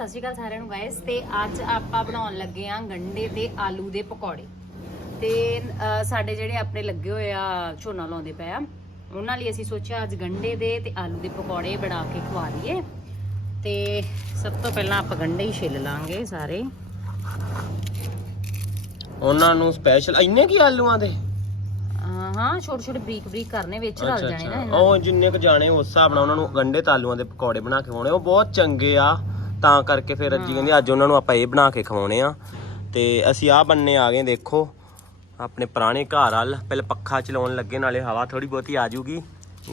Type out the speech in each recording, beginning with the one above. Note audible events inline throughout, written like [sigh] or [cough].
ਸਤਿ ਸ਼੍ਰੀ ਅਕਾਲ ਸਾਰਿਆਂ ਨੂੰ ਗਾਇਸ ਤੇ ਅੱਜ ਆਪਾਂ ਬਣਾਉਣ ਲੱਗੇ ਆ ਗੰਡੇ ਤੇ ਆਲੂ ਦੇ ਪਕੌੜੇ। ਤੇ ਸਾਡੇ ਜਿਹੜੇ ਆਪਣੇ ਲੱਗੇ ਹੋਏ ਆ ਝੋਨਾ ਲਾਉਂਦੇ ਪਏ ਆ ਉਹਨਾਂ ਲਈ ਅਸੀਂ ਸੋਚਿਆ ਅੱਜ ਗੰਡੇ ਦੇ ਤੇ ਆਲੂ ਦੇ ਪਕੌੜੇ ਬਣਾ ਕੇ ਖਵਾ ਦਈਏ। ਤੇ ਸਭ ਤੋਂ ਪਹਿਲਾਂ ਆਪਾਂ ਗੰਡੇ ਹੀ ਛਿੱਲ ਲਾਂਗੇ ਸਾਰੇ। ਉਹਨਾਂ ਨੂੰ ਸਪੈਸ਼ਲ ਇੰਨੇ ਕੀ ਆਲੂਆਂ ਦੇ? ਹਾਂ ਛੋਟੇ ਛੋਟੇ ਬਰੀਕ ਬਰੀਕ ਕਰਨੇ ਵਿੱਚ ਰਲ ਜਾਣੇ ਨਾ ਉਹ ਜਿੰਨੇ ਕ ਜਾਣੇ ਉਸ ਹਿਸਾਬ ਨਾਲ ਉਹਨਾਂ ਨੂੰ ਗੰਡੇ ਤੇ ਆਲੂਆਂ ਦੇ ਪਕੌੜੇ ਬਣਾ ਕੇ ਖਵਾਉਣੇ ਉਹ ਬਹੁਤ ਚੰਗੇ ਆ। ਤਾਂ ਕਰਕੇ ਫਿਰ ਅੱਜੀ ਕਹਿੰਦੀ ਅੱਜ ਉਹਨਾਂ ਨੂੰ ਆਪਾਂ ਇਹ ਬਣਾ ਕੇ ਖਵਾਉਣੇ ਆ। ਤੇ ਅਸੀਂ ਆਹ ਬੰਨੇ ਆ ਗਏ ਦੇਖੋ। ਆਪਣੇ ਪੁਰਾਣੇ ਘਰ ਵੱਲ। ਪਹਿਲੇ ਪੱਖਾ ਚਲਾਉਣ ਲੱਗੇ ਨਾਲੇ ਹਵਾ ਥੋੜੀ ਬਹੁਤੀ ਆ ਜੂਗੀ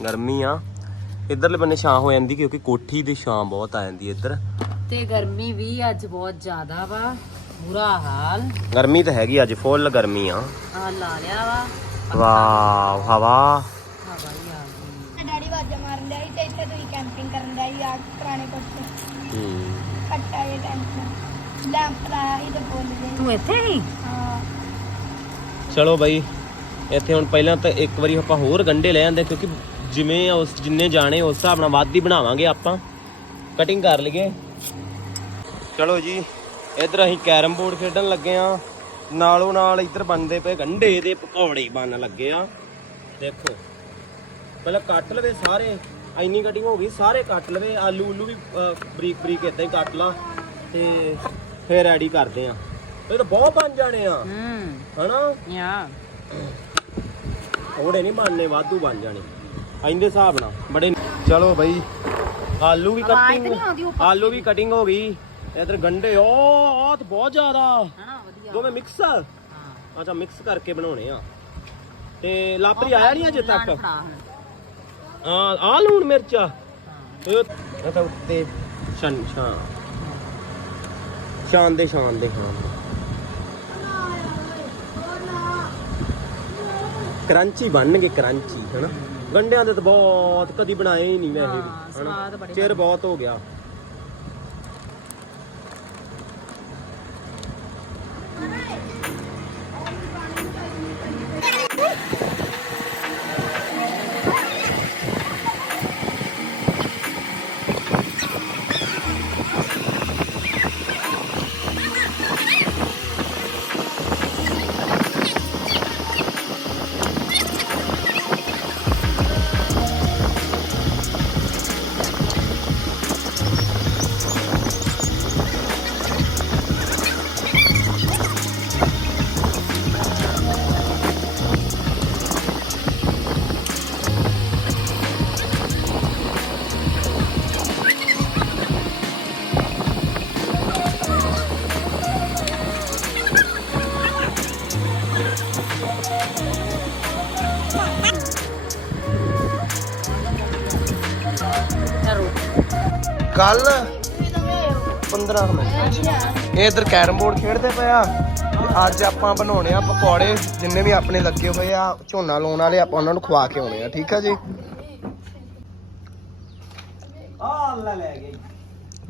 ਗਰਮੀ ਆ। ਇਧਰਲੇ ਬੰਨੇ ਛਾਂ ਹੋ ਜਾਂਦੀ ਕਿਉਂਕਿ ਕੋਠੀ ਦੀ ਛਾਂ ਬਹੁਤ ਆ ਜਾਂਦੀ ਇੱਧਰ। ਤੇ ਗਰਮੀ ਵੀ ਅੱਜ ਬਹੁਤ ਜ਼ਿਆਦਾ ਵਾ। ਬੁਰਾ ਹਾਲ। ਗਰਮੀ ਤਾਂ ਹੈਗੀ ਅੱਜ ਫੁੱਲ ਗਰਮੀ ਆ। ਆ ਲਾ ਲਿਆ ਵਾ। ਵਾਓ ਹਵਾ। ਲੈਂਪ ਲਾਇਆ ਸੀ ਤੇ ਬੋਲ ਗਏ ਤੂੰ ਇੱਥੇ ਹੀ? ਹਾਂ। ਚਲੋ ਬਾਈ ਇੱਥੇ ਹੁਣ ਪਹਿਲਾਂ ਤਾਂ ਇੱਕ ਵਾਰੀ ਆਪਾਂ ਹੋਰ ਗੰਡੇ ਲੈ ਆਂਦੇ ਕਿਉਂਕਿ ਜਿਵੇਂ ਉਸ ਜਿੰਨੇ ਜਾਣੇ ਉਸ ਹਿਸਾਬ ਨਾਲ ਵੱਧ ਹੀ ਬਣਾਵਾਂਗੇ ਆਪਾਂ। ਕਟਿੰਗ ਕਰ ਲਈਏ। ਚਲੋ ਜੀ ਇੱਧਰ ਅਸੀਂ ਕੈਰਮ ਬੋਰਡ ਖੇਡਣ ਲੱਗੇ ਆ। ਨਾਲੋਂ ਨਾਲ ਇੱਧਰ ਬਣਦੇ ਪਏ ਗੰਡੇ ਦੇ ਪਕੌੜੇ ਬਣਨ ਲੱਗੇ ਆ। ਦੇਖੋ ਪਹਿਲਾਂ ਕੱਟ ਲਵੇ ਸਾਰੇ ਇੰਨੀ ਕਟਿੰਗ ਹੋ ਗਈ ਸਾਰੇ ਕੱਟ ਲਵੇ। ਆਲੂ ਉਲੂ ਵੀ ਬਰੀਕ ਬਰੀਕ ਇਦਾਂ ਹੀ ਕੱਟ ਲਾ। ਤੇ ਫਿਰ ਰੈਡੀ ਕਰਦੇ ਆ। ਇਹ ਤਾਂ ਬਹੁਤ ਬਣ ਜਾਣੇ ਆ। ਹੂੰ। ਹਨਾ? ਯਾ। ਥੋੜੇ ਨਹੀਂ ਬਣਨੇ ਵਾਧੂ ਬਣ ਜਾਣੇ। ਇੰਦੇ ਹਿਸਾਬ ਨਾਲ ਬੜੇ ਚਲੋ ਬਈ। ਆਲੂ ਵੀ ਆਵਾਜ਼ ਕਟਿੰਗ ਤਾਂ ਨਹੀਂ ਆਉਂਦੀ ਉੱਪਰ। ਆਲੂ ਵੀ ਕਟਿੰਗ ਹੋ ਗਈ। ਇਧਰ ਗੰਡੇ ਓ ਆਹ ਤਾਂ ਬਹੁਤ ਜ਼ਿਆਦਾ। ਹਾਂ ਵਧੀਆ। ਦੋਵੇਂ ਮਿਕਸ ਹਾਂ। ਅੱਛਾ ਮਿਕਸ ਕਰਕੇ ਬਣਾਉਣੇ ਆ। ਤੇ ਲਾਪਰੀ ਆਇਆ ਨਹੀਂ ਅਜੇ ਤੱਕ? ਫੜਾ ਹੁਣ। ਆ ਆ ਲੂਣ ਮਿਰਚਾ ਇਹ ਤਾਂ ਉੱਤੇ ਸ਼ਨ ਸ਼ਾਨ ਦੇ ਸ਼ਾਨ ਦੇ ਹਾਂ ਕਰੰਚੀ ਬਣਨਗੇ ਕਰੰਚੀ ਹਨਾ? ਗੰਡਿਆਂ ਦੇ ਤਾਂ ਬਹੁਤ ਕਦੀ ਬਣਾਏ ਹੀ ਨਹੀਂ ਵੈਸੇ ਹਾਂ, ਵੀ ਸਵਾਦ ਬੜੇ ਚਿਰ ਬਹੁਤ ਹੋ ਗਿਆ। ਕੱਲ 15 ਮਿੰਟ। ਇਹ ਇਧਰ ਕੈਰਮ ਬੋਰਡ ਖੇਡਦੇ ਪਏ ਅੱਜ ਆਪਾਂ ਬਣਾਉਣੇ ਆ ਪਕੌੜੇ, ਜਿੰਨੇ ਵੀ ਆਪਣੇ ਲੱਗੇ ਹੋਏ ਆ, ਝੋਨਾ ਲਾਉਣ ਵਾਲੇ ਆਪਾਂ ਉਹਨਾਂ ਨੂੰ ਖਵਾ ਕੇ ਆਉਣੇ ਆ, ਠੀਕ ਆ ਜੀ? ਆ ਲੈ ਲੈ ਗਈ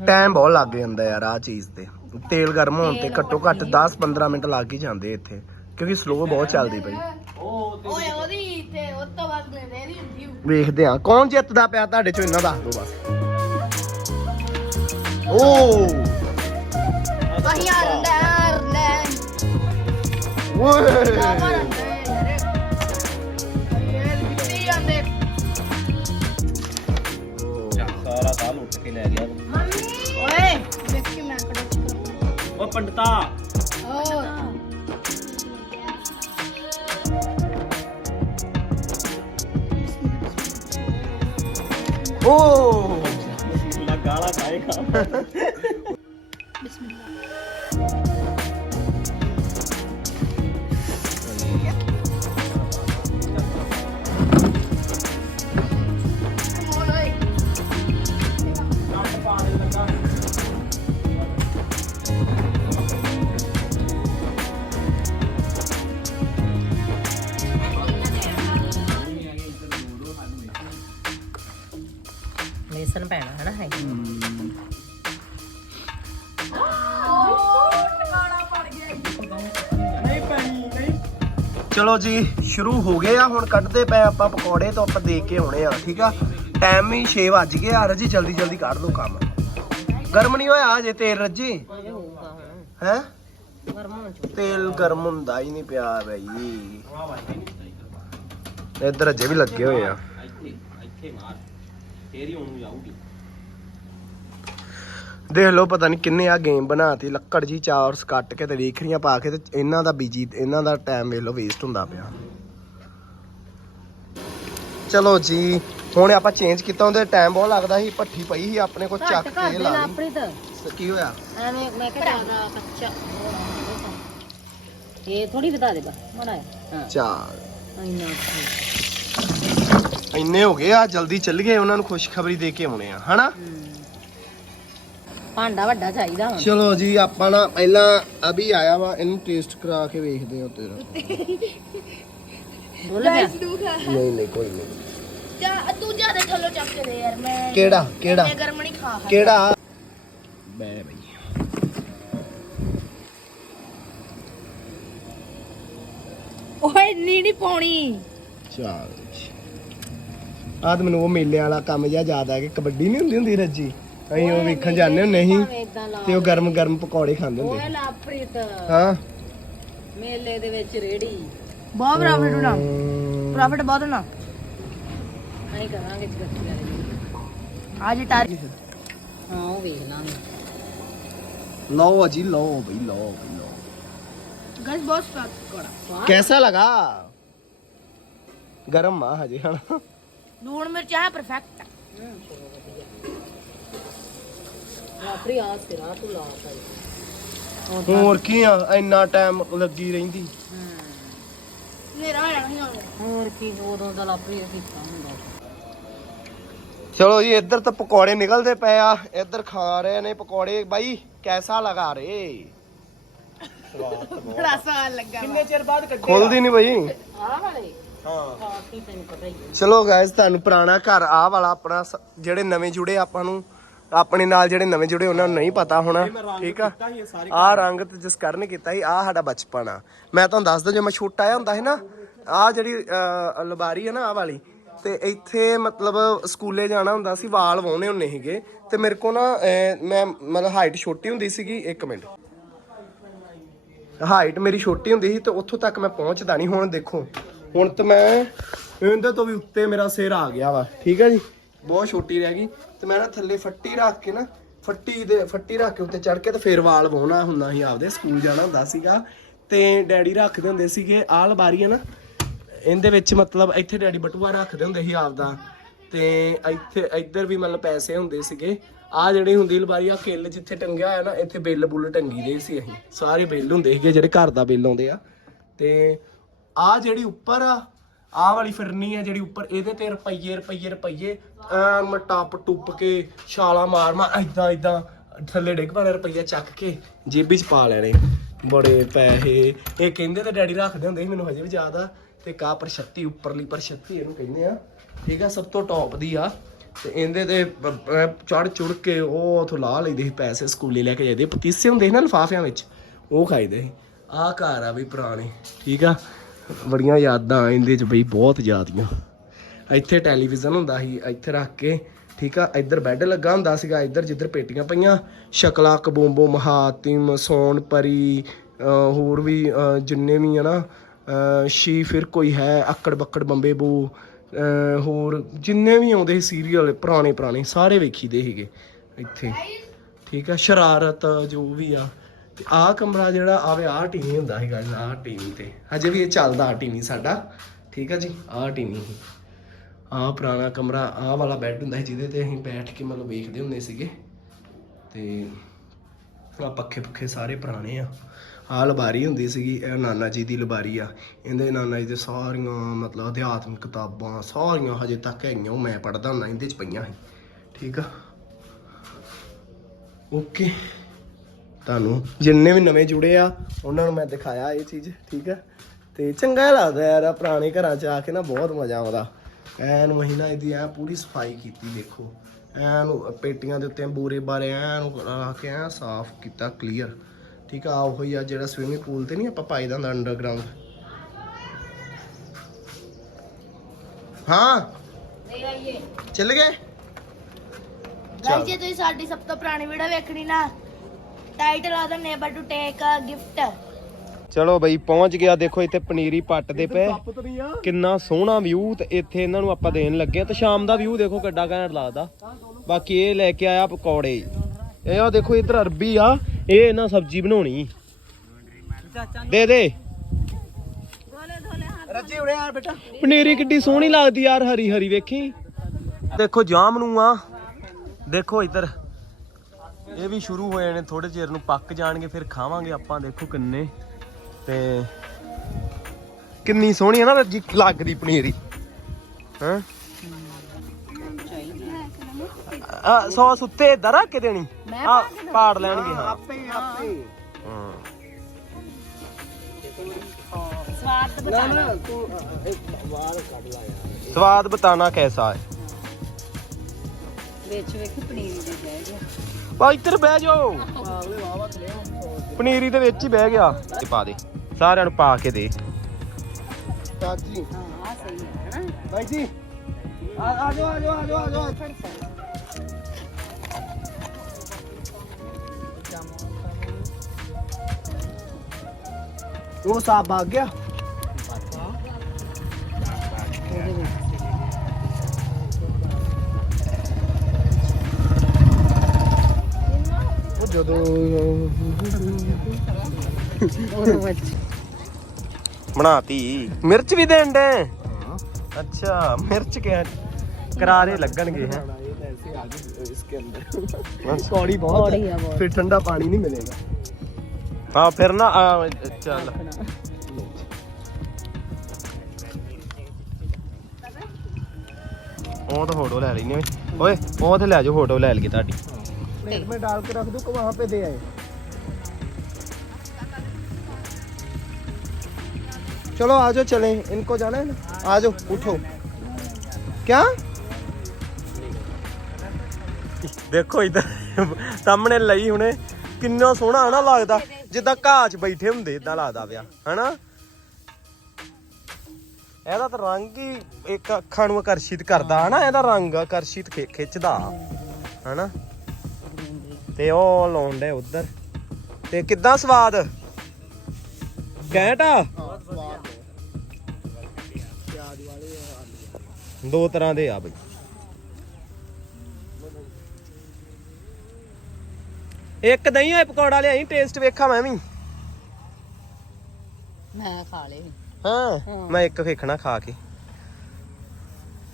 ਟਾਈਮ ਬਹੁਤ ਲੱਗ ਜਾਂਦਾ ਯਾਰ ਆ ਚੀਜ਼ ਤੇ। ਤੇਲ ਗਰਮ ਹੋਣ ਤੇ ਘੱਟੋ ਘੱਟ 10-15 ਮਿੰਟ ਲੱਗ ਹੀ ਜਾਂਦੇ ਇੱਥੇ। ਕਿਉਂਕਿ ਸਲੋ ਬਹੁਤ ਚੱਲਦੀ ਪਈ। ਓਏ ਉਹਦੀ ਤੇ ਉਹ ਤੋਂ ਬਾਅਦ ਲੈ ਲੈ ਦੀ ਵੇਖਦੇ ਆ ਕੌਣ ਜਿੱਤਦਾ ਪਿਆ ਤੁਹਾਡੇ ਚੋਂ ਇਹਨਾਂ ਦੱਸ ਦਿਓ ਬਸ ਓ! ਅਸੀਂ ਹਾਰਦਾ ਹਾਰਦਾ ਓਏ! ਹਾਰਦਾ ਯਾਰ ਇਹ ਜਿੱਤੀ ਜਾਂਦੇ ਸਾਰਾ ਸਾਲ ਉੱਠ ਕੇ ਲੈ ਗਿਆ। ਮੰਮੀ! ਓਏ ਦੇਖੀ ਮੈਂ ਕੜੇ ਉਹ ਪੰਡਤਾ! ਓ [laughs] ਜੀ, ਸ਼ੁਰੂ ਹੋ ਗਏ ਆ, ਹੁਣ ਕੱਢਦੇ ਪਏ ਆਪਾਂ ਪਕੌੜੇ ਤੋਂ ਆਪਾਂ ਦੇਖ ਕੇ ਆਉਣੇ ਆ, ਠੀਕ ਆ? ਟਾਈਮ ਵੀ 6 ਵੱਜ ਗਏ ਆ ਜੀ ਜਲਦੀ ਜਲਦੀ ਕੱਢ ਲਓ ਕੰਮ। ਗਰਮ ਨਹੀਂ ਹੋਇਆ ਅਜੇ ਤੇਲ, ਰੱਜੀ? ਹੈ? ਗਰਮ ਤੇਲ ਗਰਮ ਹੁੰਦਾ ਹੀ ਨਹੀਂ ਪਿਆ ਬਈ। ਇੱਧਰ ਅਜੇ ਵੀ ਲੱਗੇ ਹੋਏ ਆ। ਇੱਥੇ ਇੱਥੇ ਮਾਰ। ਫੇਰ ਉਹਨੂੰ ਜਾਊਗੀ। ਦੇਖ ਲਓ ਪਤਾ ਨਹੀਂ ਕਿੰਨੇ ਆ ਗੇਮ ਬਣਾਤੀ ਲੱਕੜ ਜੀ ਚਾਰਸ ਕੱਟ ਕੇ ਤੇ ਵੇਖਰੀਆਂ ਪਾ ਕੇ ਤੇ ਇਹਨਾਂ ਦਾ ਬੀਜੀ ਇਹਨਾਂ ਦਾ ਟਾਈਮ ਵੇਖ ਲਓ ਵੇਸਟ ਹੁੰਦਾ ਪਿਆ। ਚਲੋ ਜੀ ਹੁਣ ਆਪਾਂ ਚੇਂਜ ਕੀਤਾ ਉਹਦੇ ਟਾਈਮ ਬਹੁਤ ਲੱਗਦਾ ਸੀ ਭੱਠੀ ਪਈ ਸੀ ਆਪਣੇ ਕੋਲ ਚੱਕ ਕੇ ਲਾ ਲਈ। ਤਾਂ ਕੀ ਹੋਇਆ? ਐਵੇਂ ਮੈਂ ਕਿਹਾ ਜ਼ਿਆਦਾ ਕੱਚਾ। ਇਹ ਥੋੜੀ ਵਧਾ ਦੇ ਬਾ ਮਾੜਾ। ਹਾਂ। ਚਾਰ ਇੰਨਾ ਕੁ। ਇੰਨੇ ਹੋ ਗਏ ਆ ਜਲਦੀ ਚੱਲ ਗਏ ਉਹਨਾਂ ਨੂੰ ਖੁਸ਼ਖਬਰੀ ਦੇ ਕੇ ਆਉਣੇ ਆ ਹਨਾ? ਹਮ। ਭਾਂਡਾ ਵੱਡਾ ਚਾਹੀਦਾ ਹੁਣ ਚਲੋ ਜੀ ਆਪਾਂ ਨਾ ਪਹਿਲਾਂ ਅਭੀ ਆਇਆ ਵਾ ਇਹਨੂੰ ਟੇਸਟ ਕਰਾ ਕੇ ਵੇਖਦੇ ਆ ਤੇਰਾ। ਡੁੱਲ ਗਿਆ। ਖਾ। ਨਹੀਂ ਨਹੀਂ ਕੋਈ ਨਹੀਂ। ਜਾ ਤੂੰ ਜ਼ਿਆਦਾ ਥੱਲੋਂ ਚੱਕ ਕੇ ਦੇ ਯਾਰ ਮੈਂ ਕਿਹੜਾ ਕਿਹੜਾ? ਇੰਨੇ ਗਰਮ ਨਹੀਂ ਖਾ ਖਾ ਕਿਹੜਾ? ਬੈ ਬਈ। ਓਏ ਨੀ ਨਹੀਂ ਪਾਉਣੀ। ਚੱਲ। ਆਦ ਮੈਨੂੰ ਉਹ ਮੇਲੇ ਵਾਲਾ ਕੰਮ ਜਿਹਾ ਯਾਦ ਆ ਕਿ ਕਬੱਡੀ ਨਹੀਂ ਹੁੰਦੀ ਹੁੰਦੀ ਰੱਜੀ? ਅਸੀਂ ਉਹ ਵੇਖਣ ਜਾਂਦੇ ਹੁੰਦੇ ਸੀ ਤੇ ਉਹ ਗਰਮ ਗਰਮ ਪਕੌੜੇ ਖਾਂਦੇ ਹੁੰਦੇ ਓਏ ਲਾਪ੍ਰੀਤ। ਹਾਂ। ਮੇਲੇ ਦੇ ਵਿੱਚ ਰੇੜੀ। ਬਹੁਤ ਪ੍ਰੋਫਿਟ ਹੋਣਾ ਪ੍ਰੋਫਿਟ ਬਹੁਤ ਹੋਣਾ ਐਂ ਕਰਾਂਗੇ ਜਗਤੀ ਵਾਲੇ ਅੱਜ ਟਾਰੀ ਹਾਂ ਉਹ ਵੇਖ ਲਓ ਜੀ ਲਓ ਬਈ ਲਓ ਬਈ ਲਓ। ਗਾਇਸ ਬਹੁਤ ਸਵਾਦ ਪਕੌੜਾ। ਕਿਹਦਾ ਲਗਾ? ਗਰਮ ਆ ਹਜੇ ਹਣਾ ਲੂਣ ਮਿਰਚ ਹੈ ਪਰਫੈਕਟ ਲਾਪਰੀ ਆ ਸਿਰਾ ਤੂੰ ਲਾ ਪਾਈ ਹੋਰ ਕੀ ਆ ਇੰਨਾ ਟਾਈਮ ਲੱਗੀ ਰਹਿੰਦੀ। ਨੇਰਾ ਹੋ ਜਾਣਾ ਸੀ ਹੁਣ ਹੋਰ ਕੀ ਉਦੋਂ ਦਾ ਲਾਪਰੀ ਕੀਤਾ ਹੁੰਦਾ ਚਲੋ ਜੀ ਇੱਧਰ ਤਾਂ ਪਕੌੜੇ ਨਿਕਲਦੇ ਪਏ ਆ। ਇੱਧਰ ਖਾ ਰਹੇ ਨੇ ਪਕੌੜੇ। ਬਾਈ ਕੈਸਾ ਲਗਾ ਰੇ? ਬੜਾ ਸਵਾਦ ਲੱਗਾ ਵਾ। ਚਿਰ ਬਾਅਦ ਕੱਢੇ ਖੁੱਲਦੀ ਨਹੀਂ ਬਾਈ। ਆਹ ਵਾਲੇ? ਹਾਂ। ਹਾਂ ਕੀ ਤੈਨੂੰ ਪਤਾ ਹੀ ਹੈ ਚਲੋ ਗਾਇਸ ਤੁਹਾਨੂੰ ਪੁਰਾਣਾ ਘਰ ਆ ਵਾਲਾ ਆਪਣਾ ਸ- ਜਿਹੜੇ ਨਵੇਂ ਜੁੜੇ ਆਪਾਂ ਨੂੰ ਆਪਣੇ ਨਾਲ ਜਿਹੜੇ ਨਵੇਂ ਜੁੜੇ ਉਹਨਾਂ ਨੂੰ ਨਹੀਂ ਪਤਾ ਹੋਣਾ ਠੀਕ ਆ? ਆ ਰੰਗ ਤੇ ਜਿਸ ਕਰਨ ਕੀਤਾ ਸੀ ਆ ਸਾਡਾ ਬਚਪਨ ਆ। ਮੈਂ ਤੁਹਾਨੂੰ ਦੱਸਦਾ ਜਦੋਂ ਮੈਂ ਛੋਟਾ ਆ ਹੁੰਦਾ ਸੀ ਨਾ ਆ ਜਿਹੜੀ ਲਬਾਰੀ ਹੈ ਨਾ ਆ ਵਾਲੀ ਤੇ ਇੱਥੇ ਮਤਲਬ ਸਕੂਲੇ ਜਾਣਾ ਹੁੰਦਾ ਸੀ ਵਾਲ ਵਾਉਣੇ ਹੁੰਦੇ ਸੀਗੇ ਤੇ ਮੇਰੇ ਕੋ ਨਾ ਮੈਂ ਮਤਲਬ ਹਾਈਟ ਛੋਟੀ ਹੁੰਦੀ ਸੀਗੀ 1 ਮਿੰਟ। ਹਾਈਟ ਮੇਰੀ ਛੋਟੀ ਹੁੰਦੀ ਸੀ ਤੇ ਉੱਥੋਂ ਤੱਕ ਮੈਂ ਪਹੁੰਚਦਾ ਨਹੀਂ ਹੁਣ ਦੇਖੋ। ਹੁਣ ਤੇ ਮੈਂ ਇਹਦੇ ਤੋਂ ਵੀ ਉੱਤੇ ਮੇਰਾ ਸਿਰ ਆ ਗਿਆ ਵਾ ਠੀਕ ਹੈ ਜੀ? ਬਹੁਤ ਛੋਟੀ ਰਹਿ ਗਈ ਤੇ ਮੈਂ ਨਾ ਥੱਲੇ ਫੱਟੀ ਰੱਖ ਕੇ ਨਾ, ਫੱਟੀ ਦੇ, ਫੱਟੀ ਰੱਖ ਕੇ ਉੱਤੇ ਚੜ ਕੇ ਤੇ ਫੇਰ ਵਾਲ ਵਾਉਣਾ ਹੁੰਦਾ ਸੀ ਆਪਦੇ, ਸਕੂਲ ਜਾਣਾ ਹੁੰਦਾ ਸੀਗਾ। ਤੇ ਡੈਡੀ ਰੱਖਦੇ ਹੁੰਦੇ ਸੀਗੇ ਆਹ ਲਬਾਰੀ ਹੈ ਨਾ, ਇਹਦੇ ਵਿੱਚ ਮਤਲਬ ਇੱਥੇ ਡੈਡੀ ਬਟੂਆ ਰੱਖਦੇ ਹੁੰਦੇ ਸੀ ਆਪਦਾ। ਤੇ ਇੱਥੇ, ਇੱਧਰ ਵੀ ਮਤਲਬ ਪੈਸੇ ਹੁੰਦੇ ਸੀਗੇ। ਆ ਜਿਹੜੀ ਹੁੰਦੀ ਲਬਾਰੀ ਆ ਕਿੱਲ ਜਿੱਥੇ ਟੰਗਿਆ ਹੋਇਆ ਨਾ, ਇੱਥੇ ਬਿੱਲ ਬੁੱਲ ਟੰਗੀ ਦੇ ਸੀ ਅਸੀਂ। ਸਾਰੇ ਬਿੱਲ ਹੁੰਦੇ ਸੀਗੇ, ਜਿਹੜੇ ਘਰ ਦਾ ਬਿੱਲ ਆਉਂਦੇ ਆ। ਤੇ ਆ ਜਿਹੜੀ ਉੱਪਰ ਆ ਆਹ ਵਾਲੀ ਫਿਰਨੀ ਆ ਜਿਹੜੀ ਉੱਪਰ, ਇਹਦੇ ਤੇ ਰੁਪਈਏ ਰੁਪਈਏ ਰੁਪਈਏ ਐ ਟੱਪ ਟੁੱਪ ਕੇ ਛਾਲਾ ਮਾਰ ਮਾਰ ਐਦਾਂ ਐਦਾਂ ਥੱਲੇ ਡਿੱਗ ਪੈਣਾ ਰੁਪਈਆ ਚੱਕ ਕੇ, ਜੇਬੀ ਚ ਪਾ ਲੈਣੇ ਬੜੇ ਪੈਸੇ। ਇਹ ਕਹਿੰਦੇ ਤੇ ਡੈਡੀ ਰੱਖਦੇ ਹੁੰਦੇ ਸੀ ਮੈਨੂੰ ਹਜੇ ਵੀ ਯਾਦ ਆ, ਤੇ ਕਾ ਪ੍ਰਸ਼ਤੀ, ਉੱਪਰਲੀ ਪ੍ਰਸ਼ਤੀ ਇਹਨੂੰ ਕਹਿੰਦੇ ਆ। ਠੀਕ ਆ, ਸਭ ਤੋਂ ਟੌਪ ਦੀ ਆ। ਤੇ ਇਹਦੇ ਤੇ ਚੜ ਚੁੜ ਕੇ ਉਹ ਉਥੋਂ ਲਾ ਲੈਂਦੇ ਸੀ ਪੈਸੇ ਸਕੂਲੇ ਲੈ ਕੇ ਜਾਂਦੇ ਪਤੀਸੇ ਹੁੰਦੇ ਸੀ ਨਾ ਲਿਫਾਫਿਆਂ ਵਿੱਚ, ਉਹ ਖਾਈਦੇ ਸੀ। ਆਹ ਘਰ ਆ ਵੀ ਪੁਰਾਣੇ। ਠੀਕ ਆ? ਬੜੀਆਂ ਯਾਦਾਂ ਆ ਇਹਦੇ ਚ ਬਈ, ਬਹੁਤ ਜ਼ਿਆਦੀਆਂ ਇੱਥੇ ਟੈਲੀਵਿਜ਼ਨ ਹੁੰਦਾ ਸੀ, ਇੱਥੇ ਰੱਖ ਕੇ, ਠੀਕ ਆ, ਇੱਧਰ ਬੈੱਡ ਲੱਗਾ ਹੁੰਦਾ ਸੀਗਾ, ਇੱਧਰ ਜਿੱਧਰ ਪੇਟੀਆਂ ਪਈਆਂ, ਸ਼ਕਲਾ, ਕਬੋਂਬੋ, ਮਹਾਤਿਮ ਸੋਨ ਪਰੀ ਹੋਰ ਵੀ ਜਿੰਨੇ ਵੀ ਆ ਨਾ ਸ਼ੀ ਫਿਰ ਕੋਈ ਹੈ, ਅੱਕੜ ਬੱਕੜ ਬੰਬੇ ਬੂ ਹੋਰ ਜਿੰਨੇ ਵੀ ਆਉਂਦੇ ਸੀਰੀਅਲ ਪੁਰਾਣੇ ਪੁਰਾਣੇ ਸਾਰੇ ਵੇਖੀਦੇ ਸੀਗੇ, ਇੱਥੇ। ਠੀਕ ਆ, ਸ਼ਰਾਰਤ ਜੋ ਵੀ ਆ ਤੇ ਆਹ ਕਮਰਾ ਜਿਹੜਾ ਆਵੇ ਆਹ ਟੀਵੀ ਹੁੰਦਾ ਸੀਗਾ ਆਹ ਟੀਵੀ ਤੇ। ਹਜੇ ਵੀ ਇਹ ਚੱਲਦਾ ਆ ਟੀਵੀ ਸਾਡਾ। ਠੀਕ ਆ ਜੀ? ਆਹ ਟੀਵੀ ਸੀ। ਆਹ ਪੁਰਾਣਾ ਕਮਰਾ, ਆਹ ਵਾਲਾ ਬੈੱਡ ਹੁੰਦਾ ਸੀ ਜਿਹਦੇ ਤੇ ਅਸੀਂ ਬੈਠ ਕੇ ਮਤਲਬ ਵੇਖਦੇ ਹੁੰਦੇ ਸੀਗੇ। ਤੇ ਆ ਪੱਖੇ ਪੱਖੇ ਸਾਰੇ ਪੁਰਾਣੇ ਆ। ਆਹ ਲਬਾਰੀ ਹੁੰਦੀ ਸੀਗੀ, ਇਹ ਨਾਨਾ ਜੀ ਦੀ ਲਬਾਰੀ ਆ। ਇਹਦੇ ਨਾਨਾ ਜੀ ਦੇ ਸਾਰੀਆਂ ਮਤਲਬ ਅਧਿਆਤਮਿਕ ਕਿਤਾਬਾਂ, ਸਾਰੀਆਂ ਹਜੇ ਤੱਕ ਹੈਗੀਆਂ, ਉਹ ਮੈਂ ਪੜ੍ਹਦਾ ਹੁੰਦਾ, ਇਹਦੇ ਚ ਪਈਆਂ ਸੀ। ਠੀਕ ਆ? ਓਕੇ ਤੁਹਾਨੂੰ। ਜਿੰਨੇ ਵੀ ਨਵੇਂ ਜੁੜੇ ਆ ਉਹਨਾਂ ਨੂੰ ਮੈਂ ਦਿਖਾਇਆ ਇਹ ਚੀਜ਼ ਠੀਕ ਆ? ਤੇ ਚੰਗਾ ਲੱਗਦਾ ਯਾਰ ਆਹ ਪੁਰਾਣੇ ਘਰਾਂ 'ਚ ਆ ਕੇ ਨਾ ਬਹੁਤ ਮਜ਼ਾ ਆਉਂਦਾ। ਐਨ ਮਹੀਨਾ ਇਹਦੀ ਐ ਪੂਰੀ ਸਫ਼ਾਈ ਕੀਤੀ ਦੇਖੋ। ਐਨ ਪੇਟੀਆਂ ਦੇ ਉੱਤੇ ਬੂਰੇ ਬਾਰੇ ਐਨ ਲਾ ਕੇ ਐ ਸਾਫ਼ ਕੀਤਾ ਕਲੀਅਰ ਠੀਕ ਆ ਉਹ ਹੀ ਆ ਜਿਹੜਾ ਸਵਿਮਿੰਗ ਪੂਲ ਤੇ ਨਹੀਂ ਆਪਾਂ ਪਾਈਦਾ ਹੁੰਦਾ ਅੰਡਰਗਰਾਉਂਡ ਹਾਂ? ਇਹ ਆਈਏ। ਚੱਲ ਗਏ? ਗਾਇਸ ਜੇ ਤੁਸੀਂ ਸਾਡੀ ਸਭ ਤੋਂ ਪੁਰਾਣੀ ਵੀਡੀਓ ਵੇਖਣੀ ਨਾ ਟਾਈਟਲ ਆਦਾ neighbour to take a gift ਚਲੋ ਬਈ ਪਹੁੰਚ ਗਿਆ। ਦੇਖੋ ਇੱਥੇ ਪਨੀਰੀ ਪੱਟਦੇ ਪਏ। ਕਿੰਨਾ ਸੋਹਣਾ ਵਿਊ ਤੇ ਇੱਥੇ ਇਹਨਾਂ ਨੂੰ ਆਪਾਂ ਦੇਣ ਲੱਗੇ ਆ ਤੇ ਸ਼ਾਮ ਦਾ ਵਿਊ ਦੇਖੋ ਕਿੱਡਾ ਘੈਂਟ ਲੱਗਦਾ। ਬਾਕੀ ਇਹ ਲੈ ਕੇ ਆਇਆ ਪਕੌੜੇ। ਇਹ ਆ ਦੇਖੋ ਇੱਧਰ ਅਰਬੀ ਆ। ਇਹ ਇਹਨਾਂ ਸਬਜ਼ੀ ਬਣਾਉਣੀ। ਦੇ ਦੇ। ਰੱਜੀ ਉਰੇ ਆ ਬੇਟਾ। ਪਨੀਰੀ ਕਿੱਡੀ ਸੋਹਣੀ ਲੱਗਦੀ ਯਾਰ ਹਰੀ ਹਰੀ ਵੇਖੀ। ਦੇਖੋ ਜਾਮ ਨੂੰ ਆ। ਦੇਖੋ ਇੱਧਰ। ਇਹ ਵੀ ਸ਼ੁਰੂ ਹੋਏ ਨੇ ਥੋੜੇ ਚਿਰ ਨੂੰ ਪੱਕ ਜਾਣਗੇ ਫਿਰ ਖਾਵਾਂਗੇ ਆਪਾਂ ਦੇਖੋ ਕਿੰਨੇ। ਤੇ ਕਿੰਨੀ ਸੋਹਣੀ ਹੈ ਨਾ ਰੱਜੀ ਲੱਗਦੀ ਪਨੀਰੀ। ਹਾਂ? ਆ ਸੌਸ ਉੱਤੇ ਰੱਖ ਕੇ ਦੇਣੀ ਮੈਂ ਆ ਪਾੜ ਲੈਣਗੇ ਹਾਂ। ਆਪੇ ਆਪੇ ਹਾਂ। ਸਵਾਦ ਨਾ ਬਤਾਨਾ ਨਾ ਤੂੰ ਅ, ਇੱਕ ਵਾਲ ਕੱਢ ਲਾ ਯਾਰ। ਸਵਾਦ ਬਤਾਨਾ ਕੈਸਾ ਹੈ। ਵਿੱਚ ਵੇਖ ਪਨੀਰ ਦੇ ਬਹਿ ਗਿਆ ਇੱਧਰ ਬਹਿ ਜਾਓ। ਪਨੀਰੀ ਦੇ ਵਿੱਚ ਹੀ ਬਹਿ ਗਿਆ। ਤੇ ਪਾ ਦੇ। ਸਾਰਿਆਂ ਨੂੰ ਪਾ ਕੇ ਦੇ। ਚਾਚੀ। ਹਾਂ ਸਹੀ ਹੈ ਹਨਾ ਬਾਈ ਜੀ। ਆ ਆ ਜਾਓ ਆ ਜਾਓ ਆ ਜਾਓ ਆ ਜਾਓ। ਉਹ ਸਾਹ ਭਾਗ ਗਿਆ। ਬਣਾਤੀ ਮਿਰਚ ਵੀ ਦੇਣ ਦੇ ਅੱਛਾ ਮਿਰਚ ਕੇ ਕਰਾਰੇ ਲੱਗਣਗੇ ਹੈ ऐसे आगे इसके अंदर कौड़ी बहुत कौड़ी है है बहुत। फिर ठंडा पानी नहीं मिलेगा ਹਾਂ ਫਿਰ ਨਾ ਆ, ਚੱਲ ਉਹ ਤਾਂ ਫੋਟੋ ਲੈ ਲੈਣੀ ਓਏ ਉਹ ਤੇ ਲੈ ਜਾਓ ਫੋਟੋ ਲੈ ਲਈਏ ਤੁਹਾਡੀ प्लेट में डाल के रख दो को वहां पे दे आए चलो आ जाओ चले इनको जाना है ना आ जाओ उठो क्या ਦੇਖੋ ਇਧਰ ਸਾਹਮਣੇ ਲਈ ਹੁਣੇ ਕਿੰਨਾ ਸੋਹਣਾ ਹਨਾ ਲੱਗਦਾ ਜਿੱਦਾਂ ਘਾਹ 'ਚ ਬੈਠੇ ਹੁੰਦੇ ਇਦਾਂ ਲੱਗਦਾ ਪਿਆ ਹਨਾ ਇਹਦਾ ਤਾਂ ਰੰਗ ਹੀ ਇੱਕ ਅੱਖਾਂ ਨੂੰ ਆਕਰਸ਼ਿਤ ਕਰਦਾ ਹਨਾ ਇਹਦਾ ਰੰਗ ਆਕਰਸ਼ਿਤ ਖਿ- ਖਿੱਚਦਾ ਹਨਾ ਤੇ ਉਹ ਲਾਉਂਦੇ ਉਧਰ। ਤੇ ਕਿੱਦਾਂ ਸਵਾਦ? ਘੈਂਟ ਆ? ਦੋ ਤਰ੍ਹਾਂ ਦੇ ਆ ਬਈ। ਇੱਕ ਦਹੀਂ ਹੋਏ ਪਕੌੜਾ ਲਿਆਈ ਟੇਸਟ ਵੇਖਾਂ ਮੈਂ ਵੀ। ਮੈਂ ਖਾ ਲਏ। ਹਾਂ ਹਾਂ। ਮੈਂ ਇੱਕ ਵੇਖਣਾ ਖਾ ਕੇ।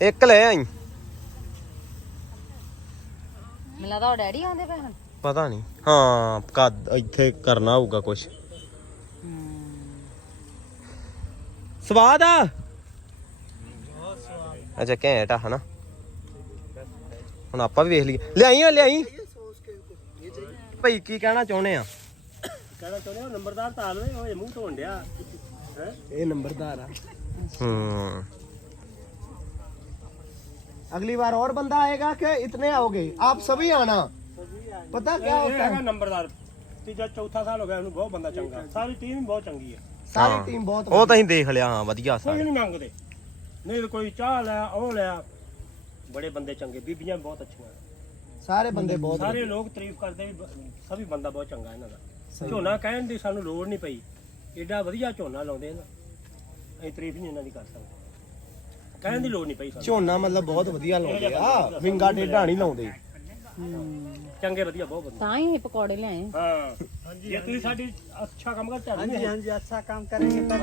ਇੱਕ ਲੈ ਆਈ। ਮੈਨੂੰ ਲੱਗਦਾ ਉਹ ਡੈਡੀ ਆਉਂਦੇ ਪਏ ਹਨ ਪਤਾ ਨਹੀਂ ਹਾਂ ਕਦ ਇੱਥੇ ਕਰਨਾ ਹੋਊਗਾ ਕੁਝ ਸਵਾਦ ਆ ਅੱਛਾ ਘੈਂਟ ਆ ਹਨਾ ਹੁਣ ਆਪਾਂ ਵੀ ਵੇਖ ਲਈਏ ਲਿਆਈ ਆ ਲਿਆਈ ਭਾਈ ਕੀ ਕਹਿਣਾ ਚਾਹੁੰਦੇ ਆ कहना चाहते हो नंबरदार ताल में वो मुंह तो डया ये नंबरदार है ਹੂੰ अगली बार और बंदा आएगा कि इतने आओगे आप सभी आना ਪਤਾ ਕਿਆ ਇਹ ਹੋਤਾ ਨੰਬਰਦਾਰ। ਤੀਜਾ ਚੌਥਾ ਸਾਲ ਹੋ ਗਿਆ ਇਹਨੂੰ ਬਹੁਤ ਬੰਦਾ ਚੰਗਾ। ਸਾਰੀ ਟੀਮ ਬਹੁਤ ਚੰਗੀ ਹੈ। ਸਾਰੀ ਟੀਮ ਬਹੁਤ ਉਹ ਤਾਂ ਅਸੀਂ ਦੇਖ ਲਿਆ ਹਾਂ ਵਧੀਆ ਕੋਈ ਨਹੀਂ ਮੰਗਦੇ। ਨਹੀਂ ਕੋਈ ਚਾਹ ਲਿਆ ਉਹ ਲਿਆ ਬੜੇ ਬੰਦੇ ਚੰਗੇ ਬੀਬੀਆਂ ਬਹੁਤ ਅੱਛੀਆਂ ਸਾਰੇ ਬੰਦੇ ਬਹੁਤ ਸਾਰੇ ਲੋਕ ਤਾਰੀਫ ਕਰਦੇ ਵੀ ਬ- ਬੰਦਾ ਬਹੁਤ ਚੰਗਾ ਇਹਨਾਂ ਦਾ। ਝੋਨਾ ਕਹਿਣ ਦੀ ਸਾਨੂੰ ਲੋੜ ਨਹੀਂ ਪਈ। ਏਡਾ ਵਧੀਆ ਝੋਨਾ ਲਾਉਂਦੇ ਇਹਨਾਂ। ਅਸੀਂ ਤਾਰੀਫ ਨਹੀਂ ਇਹਨਾਂ ਦੀ ਕਰ ਸਕਦੇ। ਕਹਿਣ ਦੀ ਲੋੜ ਨਹੀਂ ਪਈ ਝੋਨਾ ਮਤਲਬ ਬਹੁਤ ਵਧੀਆ ਲਾਉਂਦੇ ਆ। ਵਿੰਗਾ ਟੇਢਾ ਨਹੀਂ ਲਾਉਂਦੇ। ਚੰਗੇ ਵਧੀਆ ਬਹੁਤ ਵਧੀਆ। ਤਾਂ ਹੀ ਇਹ ਪਕੌੜੇ ਲਿਆਏ। ਹਾਂ। ਹਾਂਜੀ ਜੇ ਤੁਸੀਂ ਸਾਡੀ ਅੱਛਾ ਕੰਮ ਕਰ ਝਾੜੂ ਹਾਂਜੀ ਹਾਂਜੀ ਅੱਛਾ ਕੰਮ ਕਰਾਂਗੇ। ਤਾਂ